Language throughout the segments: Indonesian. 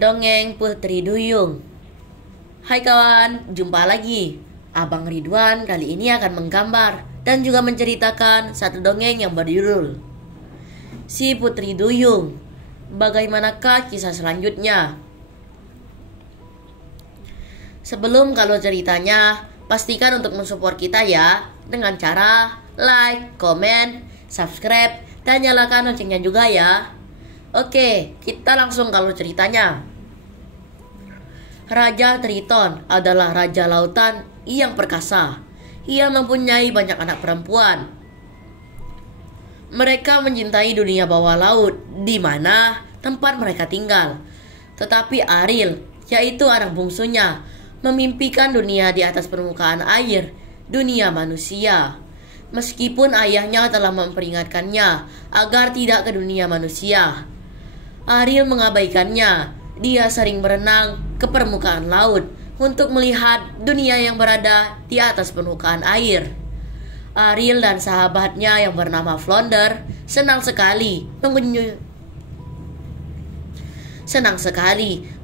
Dongeng Putri Duyung. Hai kawan, jumpa lagi. Abang Ridwan kali ini akan menggambar dan juga menceritakan satu dongeng yang berjudul Si Putri Duyung. Bagaimanakah kisah selanjutnya? Sebelum kalau ceritanya, pastikan untuk mensupport kita ya, dengan cara like, komen, subscribe, dan nyalakan loncengnya juga ya. Oke, kita langsung kalau ceritanya. Raja Triton adalah raja lautan yang perkasa. Ia mempunyai banyak anak perempuan. Mereka mencintai dunia bawah laut, di mana tempat mereka tinggal. Tetapi Ariel, yaitu anak bungsunya, memimpikan dunia di atas permukaan air, dunia manusia. Meskipun ayahnya telah memperingatkannya agar tidak ke dunia manusia, Ariel mengabaikannya. Dia sering berenang ke permukaan laut untuk melihat dunia yang berada di atas permukaan air. Ariel dan sahabatnya yang bernama Flounder senang sekali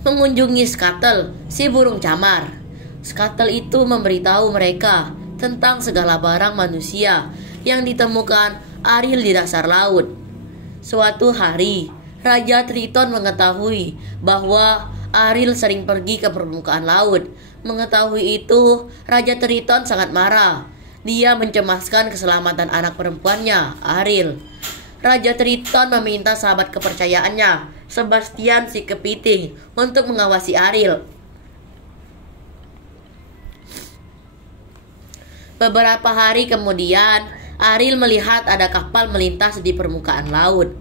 mengunjungi Scuttle, si burung camar. Scuttle itu memberitahu mereka tentang segala barang manusia yang ditemukan Ariel di dasar laut. Suatu hari, Raja Triton mengetahui bahwa Ariel sering pergi ke permukaan laut. Mengetahui itu, Raja Triton sangat marah. Dia mencemaskan keselamatan anak perempuannya, Ariel. Raja Triton meminta sahabat kepercayaannya, Sebastian si kepiting, untuk mengawasi Ariel. Beberapa hari kemudian, Ariel melihat ada kapal melintas di permukaan laut.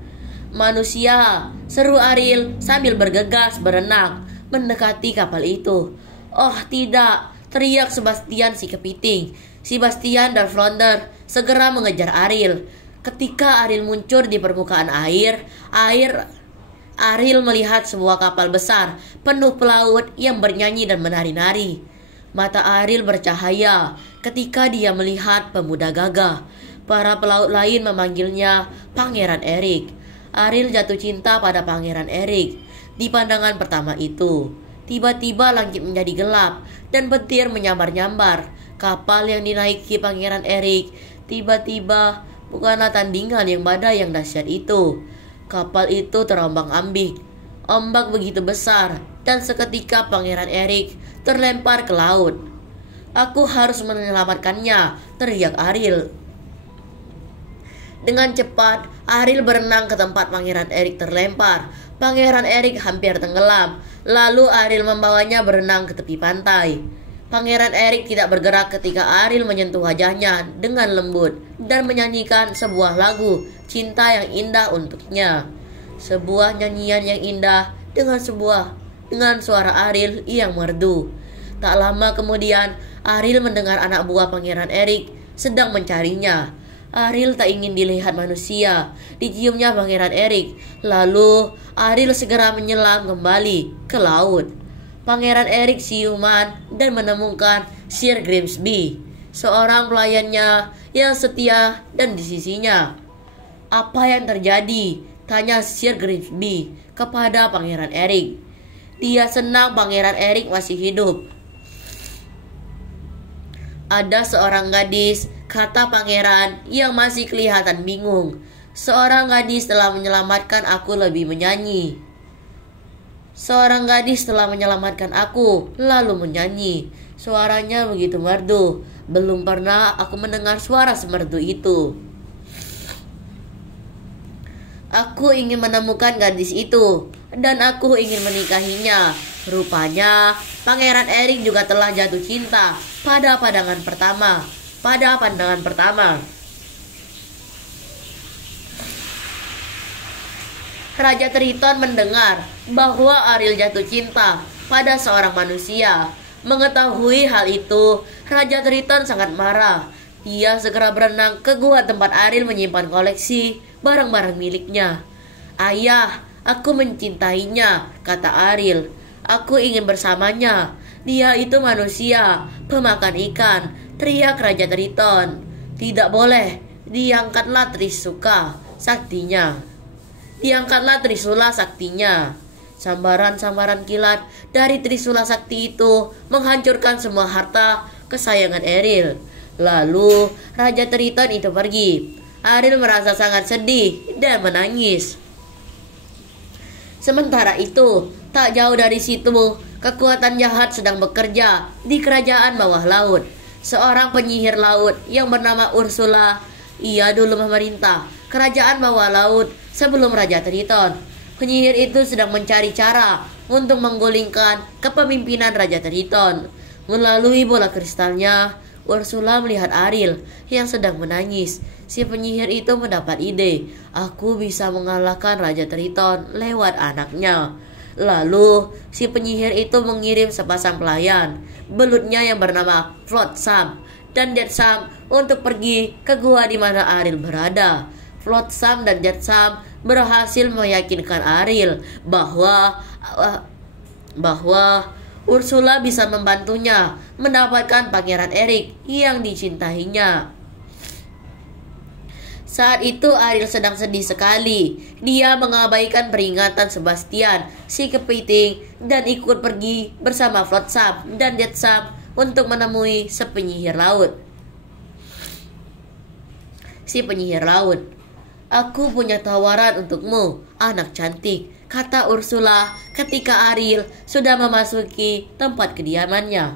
Manusia, seru Ariel sambil bergegas berenang mendekati kapal itu. Oh tidak, teriak Sebastian si kepiting. Sebastian dan Flounder segera mengejar Ariel. Ketika Ariel muncul di permukaan air, Ariel melihat sebuah kapal besar penuh pelaut yang bernyanyi dan menari-nari. Mata Ariel bercahaya ketika dia melihat pemuda gagah. Para pelaut lain memanggilnya Pangeran Erik. Ariel jatuh cinta pada Pangeran Erik. Di pandangan pertama itu, tiba-tiba langit menjadi gelap dan petir menyambar-nyambar. Kapal yang dinaiki Pangeran Erik tiba-tiba bukanlah tandingan yang badai yang dahsyat itu. Kapal itu terombang-ambing. Ombak begitu besar dan seketika Pangeran Erik terlempar ke laut. Aku harus menyelamatkannya, teriak Ariel. Dengan cepat, Ariel berenang ke tempat Pangeran Erik terlempar. Pangeran Erik hampir tenggelam. Lalu Ariel membawanya berenang ke tepi pantai. Pangeran Erik tidak bergerak ketika Ariel menyentuh wajahnya dengan lembut dan menyanyikan sebuah lagu cinta yang indah untuknya. Sebuah nyanyian yang indah dengan suara Ariel yang merdu. Tak lama kemudian, Ariel mendengar anak buah Pangeran Erik sedang mencarinya. Ariel tak ingin dilihat manusia. Diciumnya Pangeran Erik. Lalu Ariel segera menyelam kembali ke laut. Pangeran Erik siuman dan menemukan Sir Grimsby, seorang pelayannya yang setia dan di sisinya. Apa yang terjadi? Tanya Sir Grimsby kepada Pangeran Erik. Dia senang Pangeran Erik masih hidup. Ada seorang gadis, kata pangeran yang masih kelihatan bingung. Seorang gadis telah menyelamatkan aku, lebih menyanyi. Seorang gadis telah menyelamatkan aku, lalu menyanyi. Suaranya begitu merdu. Belum pernah aku mendengar suara semerdu itu. Aku ingin menemukan gadis itu, dan aku ingin menikahinya. Rupanya, Pangeran Erik juga telah jatuh cinta pada pandangan pertama. Raja Triton mendengar bahwa Ariel jatuh cinta pada seorang manusia. Mengetahui hal itu, Raja Triton sangat marah. Dia segera berenang ke gua tempat Ariel menyimpan koleksi barang-barang miliknya. Ayah, aku mencintainya, kata Ariel. Aku ingin bersamanya. Dia itu manusia, pemakan ikan, teriak Raja Triton. Tidak boleh, diangkatlah Trisula saktinya. Sambaran-sambaran kilat dari Trisula Sakti itu menghancurkan semua harta kesayangan Ariel. Lalu Raja Triton itu pergi. Ariel merasa sangat sedih dan menangis. Sementara itu, tak jauh dari situ, kekuatan jahat sedang bekerja di kerajaan bawah laut. Seorang penyihir laut yang bernama Ursula, ia dulu memerintah kerajaan bawah laut sebelum Raja Triton. Penyihir itu sedang mencari cara untuk menggulingkan kepemimpinan Raja Triton. Melalui bola kristalnya, Ursula melihat Ariel yang sedang menangis. Si penyihir itu mendapat ide, aku bisa mengalahkan Raja Triton lewat anaknya. Lalu si penyihir itu mengirim sepasang pelayan, belutnya yang bernama Flotsam dan Jetsam, untuk pergi ke gua di mana Ariel berada. Flotsam dan Jetsam berhasil meyakinkan Ariel bahwa Ursula bisa membantunya mendapatkan Pangeran Erik yang dicintainya. Saat itu Ariel sedang sedih sekali. Dia mengabaikan peringatan Sebastian, si kepiting, dan ikut pergi bersama Flotsam dan Jetsam untuk menemui si penyihir laut. Aku punya tawaran untukmu, anak cantik, kata Ursula ketika Ariel sudah memasuki tempat kediamannya.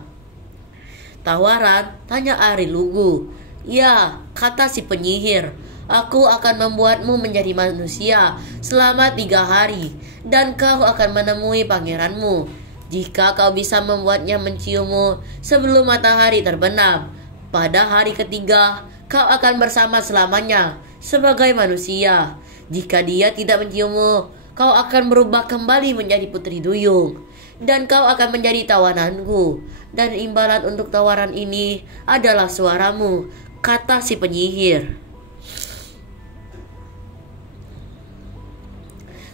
Tawaran? Tanya Ariel lugu. Ya, kata si penyihir. Aku akan membuatmu menjadi manusia selama 3 hari, dan kau akan menemui pangeranmu. Jika kau bisa membuatnya menciummu sebelum matahari terbenam, pada hari ketiga kau akan bersama selamanya sebagai manusia. Jika dia tidak menciummu, kau akan berubah kembali menjadi putri duyung, dan kau akan menjadi tawananku. Dan imbalan untuk tawaran ini adalah suaramu, kata si penyihir.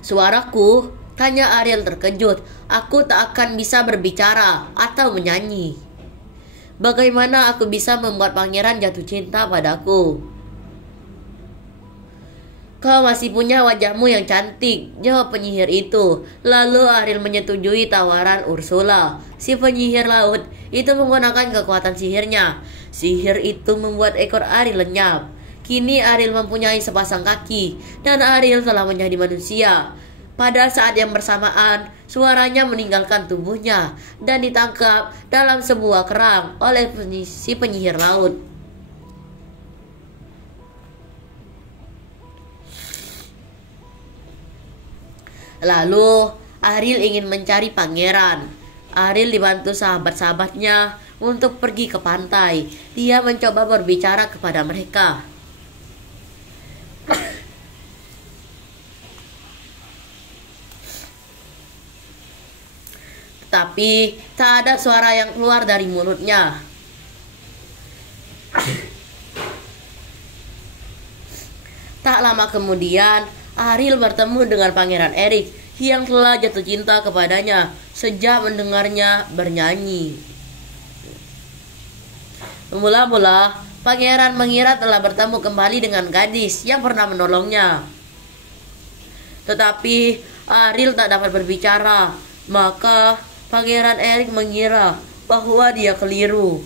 Suaraku? Tanya Ariel terkejut. Aku tak akan bisa berbicara atau menyanyi. Bagaimana aku bisa membuat pangeran jatuh cinta padaku? Kau masih punya wajahmu yang cantik, jawab penyihir itu. Lalu Ariel menyetujui tawaran Ursula. Si penyihir laut itu menggunakan kekuatan sihirnya. Sihir itu membuat ekor Ariel lenyap. Kini Ariel mempunyai sepasang kaki, dan Ariel telah menjadi manusia. Pada saat yang bersamaan, suaranya meninggalkan tubuhnya dan ditangkap dalam sebuah kerang oleh si penyihir laut. Lalu Ariel ingin mencari pangeran. Ariel dibantu sahabat-sahabatnya untuk pergi ke pantai. Dia mencoba berbicara kepada mereka. Tapi tak ada suara yang keluar dari mulutnya. Tak lama kemudian, Ariel bertemu dengan Pangeran Erik yang telah jatuh cinta kepadanya sejak mendengarnya bernyanyi. Mula-mula, Pangeran mengira telah bertemu kembali dengan gadis yang pernah menolongnya. Tetapi Ariel tak dapat berbicara, maka Pangeran Erik mengira bahwa dia keliru.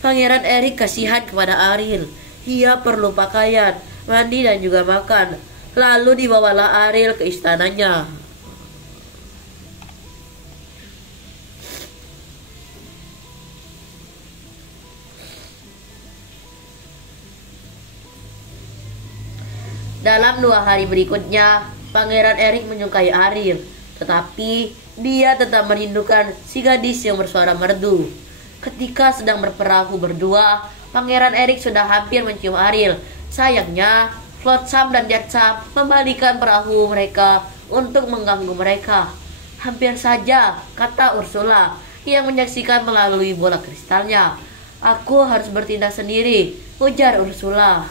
Pangeran Erik kasihan kepada Ariel. Ia perlu pakaian, mandi dan juga makan. Lalu dibawalah Ariel ke istananya. Dalam 2 hari berikutnya, Pangeran Erik menyukai Ariel, tetapi dia tetap merindukan si gadis yang bersuara merdu. Ketika sedang berperahu berdua, Pangeran Erik sudah hampir mencium Ariel. Sayangnya, Flotsam dan Jetsam membalikan perahu mereka untuk mengganggu mereka. Hampir saja, kata Ursula yang menyaksikan melalui bola kristalnya. Aku harus bertindak sendiri, ujar Ursula.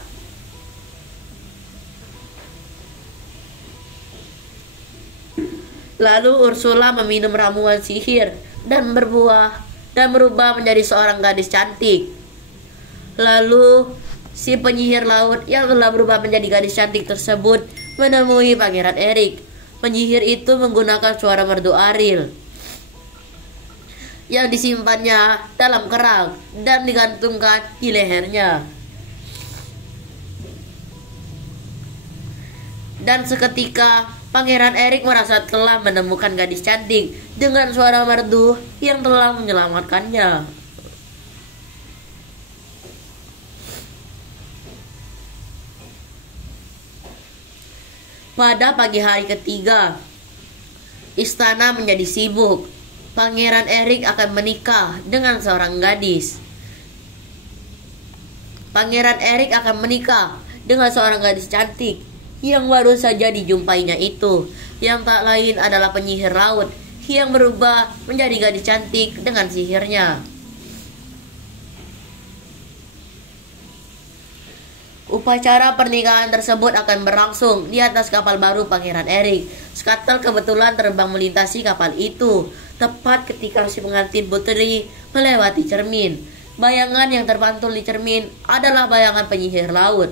Lalu Ursula meminum ramuan sihir dan berubah menjadi seorang gadis cantik. Lalu si penyihir laut yang telah berubah menjadi gadis cantik tersebut menemui Pangeran Erik. Penyihir itu menggunakan suara merdu Ariel yang disimpannya dalam kerang dan digantungkan di lehernya. Dan seketika Pangeran Erik merasa telah menemukan gadis cantik dengan suara merdu yang telah menyelamatkannya. Pada pagi hari ketiga, istana menjadi sibuk. Pangeran Erik akan menikah dengan seorang gadis. Pangeran Erik akan menikah dengan seorang gadis cantik yang baru saja dijumpainya itu, yang tak lain adalah penyihir laut yang berubah menjadi gadis cantik dengan sihirnya. Upacara pernikahan tersebut akan berlangsung di atas kapal baru Pangeran Erik. Skattel kebetulan terbang melintasi kapal itu, tepat ketika si pengantin putri melewati cermin. Bayangan yang terpantul di cermin adalah bayangan penyihir laut.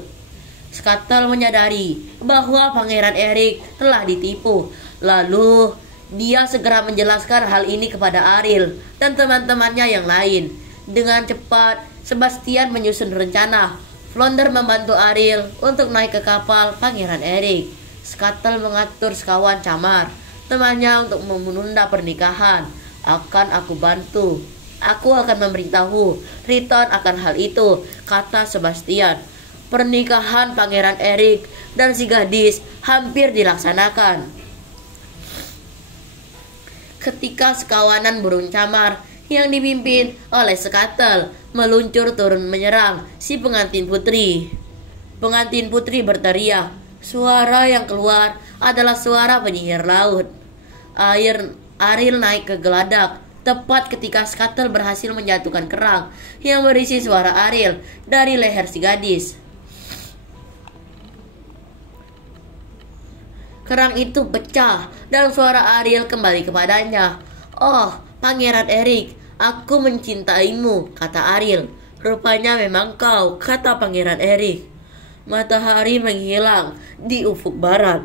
Skattel menyadari bahwa Pangeran Erik telah ditipu. Lalu dia segera menjelaskan hal ini kepada Ariel dan teman-temannya yang lain. Dengan cepat, Sebastian menyusun rencana. Flounder membantu Ariel untuk naik ke kapal Pangeran Erik. Skattel mengatur sekawan camar temannya untuk menunda pernikahan. Akan aku bantu. Aku akan memberitahu Triton akan hal itu, kata Sebastian. Pernikahan Pangeran Erik dan si gadis hampir dilaksanakan. Ketika sekawanan burung camar yang dipimpin oleh Skattel meluncur turun menyerang si pengantin putri. Pengantin putri berteriak. Suara yang keluar adalah suara penyihir laut. Ariel naik ke geladak tepat ketika Skattel berhasil menjatuhkan kerang yang berisi suara Ariel dari leher si gadis. Kerang itu pecah dan suara Ariel kembali kepadanya. Oh, Pangeran Erik, aku mencintaimu, kata Ariel. Rupanya memang kau, kata Pangeran Erik. Matahari menghilang di ufuk barat.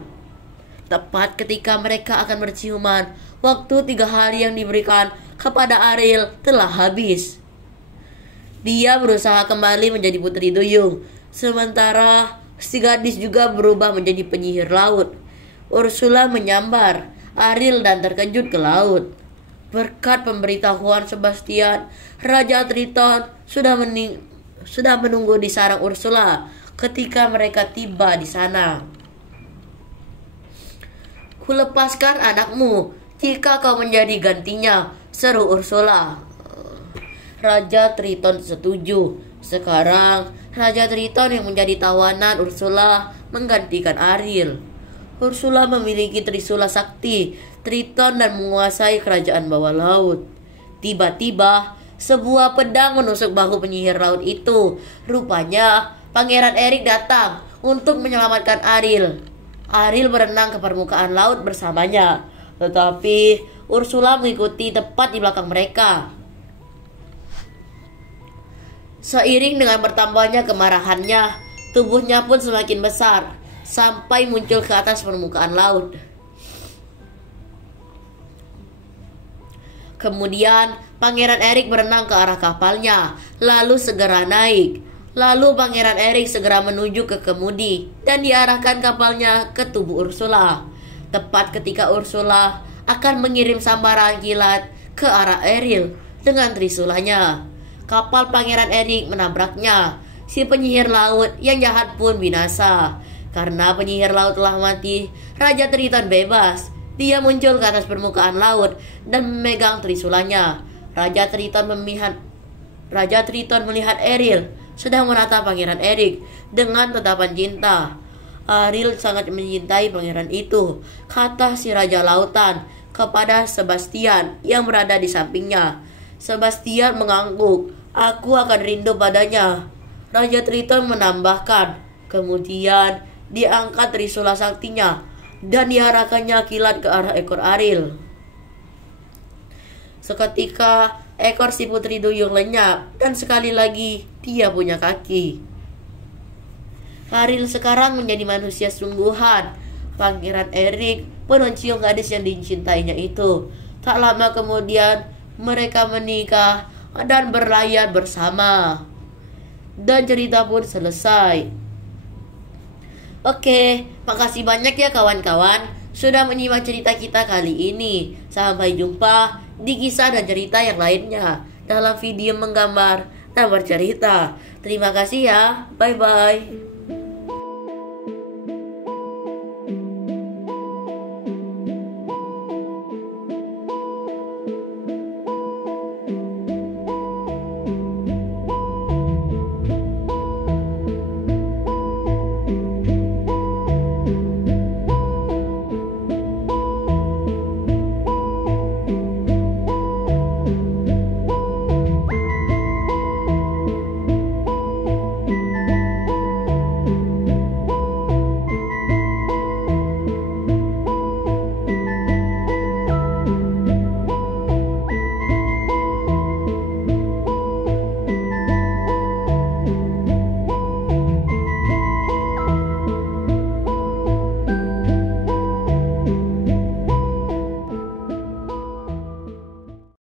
Tepat ketika mereka akan berciuman, waktu 3 hari yang diberikan kepada Ariel telah habis. Dia berusaha kembali menjadi putri duyung, sementara si gadis juga berubah menjadi penyihir laut. Ursula menyambar Ariel dan terkejut ke laut. Berkat pemberitahuan Sebastian, Raja Triton sudah menunggu di sarang Ursula ketika mereka tiba di sana. Kulepaskan anakmu jika kau menjadi gantinya, seru Ursula. Raja Triton setuju. Sekarang Raja Triton yang menjadi tawanan Ursula menggantikan Ariel. Ursula memiliki Trisula Sakti Triton dan menguasai kerajaan bawah laut. Tiba-tiba sebuah pedang menusuk bahu penyihir laut itu. Rupanya Pangeran Erik datang untuk menyelamatkan Ariel. Ariel berenang ke permukaan laut bersamanya, tetapi Ursula mengikuti tepat di belakang mereka. Seiring dengan bertambahnya kemarahannya, tubuhnya pun semakin besar sampai muncul ke atas permukaan laut. Kemudian Pangeran Erik berenang ke arah kapalnya, lalu segera naik. Lalu Pangeran Erik segera menuju ke kemudi dan diarahkan kapalnya ke tubuh Ursula. Tepat ketika Ursula akan mengirim sambaran kilat ke arah Ariel dengan trisulanya, kapal Pangeran Erik menabraknya. Si penyihir laut yang jahat pun binasa. Karena penyihir laut telah mati, Raja Triton bebas. Dia muncul ke atas permukaan laut dan memegang trisulanya. Raja Triton melihat Ariel sedang menatap Pangeran Erik dengan tatapan cinta. Ariel sangat mencintai pangeran itu, kata si Raja Lautan kepada Sebastian yang berada di sampingnya. Sebastian mengangguk. Aku akan rindu padanya. Raja Triton menambahkan. Kemudian diangkat trisula saktinya dan diarahkannya kilat ke arah ekor Ariel. Seketika ekor si putri duyung lenyap dan sekali lagi dia punya kaki. Ariel sekarang menjadi manusia sungguhan. Pangeran Erik pencium gadis yang dicintainya itu. Tak lama kemudian mereka menikah dan berlayar bersama. Dan cerita pun selesai. Oke, makasih banyak ya kawan-kawan sudah menyimak cerita kita kali ini. Sampai jumpa di kisah dan cerita yang lainnya dalam video menggambar dan bercerita. Terima kasih ya. Bye-bye.